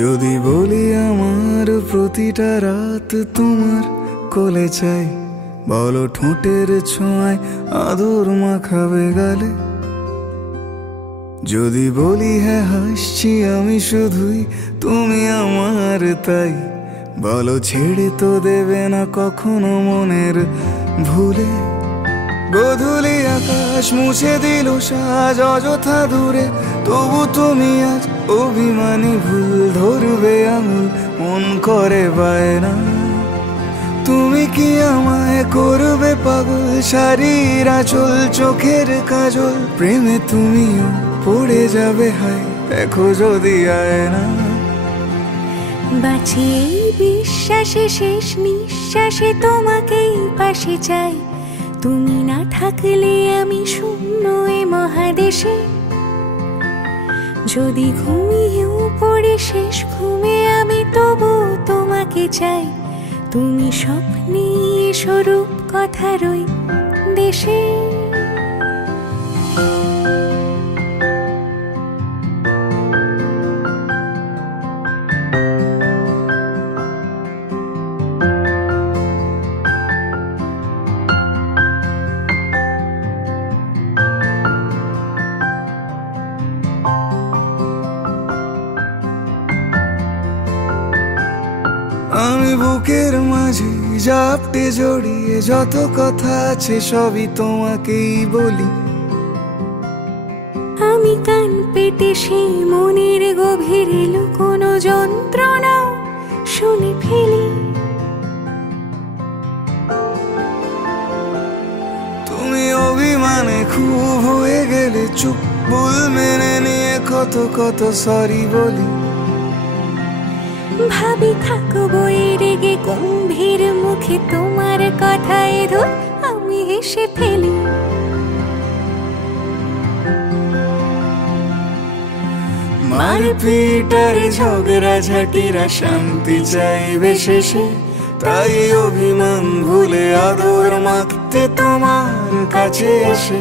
যদি বলি আমার প্রতিটা রাত তোমার কোলে চাই, বলো ঠোঁটের ছোঁয়ায় আদর মাখাবে গালে। যদি বলি হ্যাঁ হাসছি আমি শুধুই, তুমি আমার তাই, বলো ছেড়ে তো দেবে না কখনো মনের ভুলে। গোধূলি আকাশ মুছে দিল সাজ অযথা দূরে, তবু তুমি আজ অভিমানী ভুল ধরবে আঙুল, মন করে বায়না। তুমি কি আমায় করবে পাগল, শাড়ির আঁচল চোখের কাজল, প্রেমে তুমিও পড়ে যাবে হায় দেখো যদি আয়না। বাঁচি এই বিশ্বাসে শেষ নিঃশ্বাসে তোমাকেই পাশে চাই, তুমি না থাকলে আমি শূন্য এ মহাদেশে। যদি ঘুমিয়েও পড়ে শেষ ঘুমে আমি তবু তোমাকে চাই, তুমি স্বপ্নে স্বরূপ কথার ওই দেশে। আমি বুকের মাঝে জাপটে জড়িয়ে যত কথা আছে সবই তোমাকেই বলি। আমি কান পেতে সেই মনের গভীরে লুকোনো যন্ত্রণা শুনে ফেলি। তুমি অভিমানে খুব হয়ে গেলে চুপ, ভুল মেনে নিয়ে কত কত সরি বলি। ভাবি থাকবো এই রেগে গম্ভীর মুখে তোমার কথায় ধর আমি হেসে ফেলি। মারপিট আর ঝগড়া ঝাঁটিরা শান্তি চাইবে শেষে, তাই অভিমান ভুলে আদর মাখতে তোমার কাছে এসে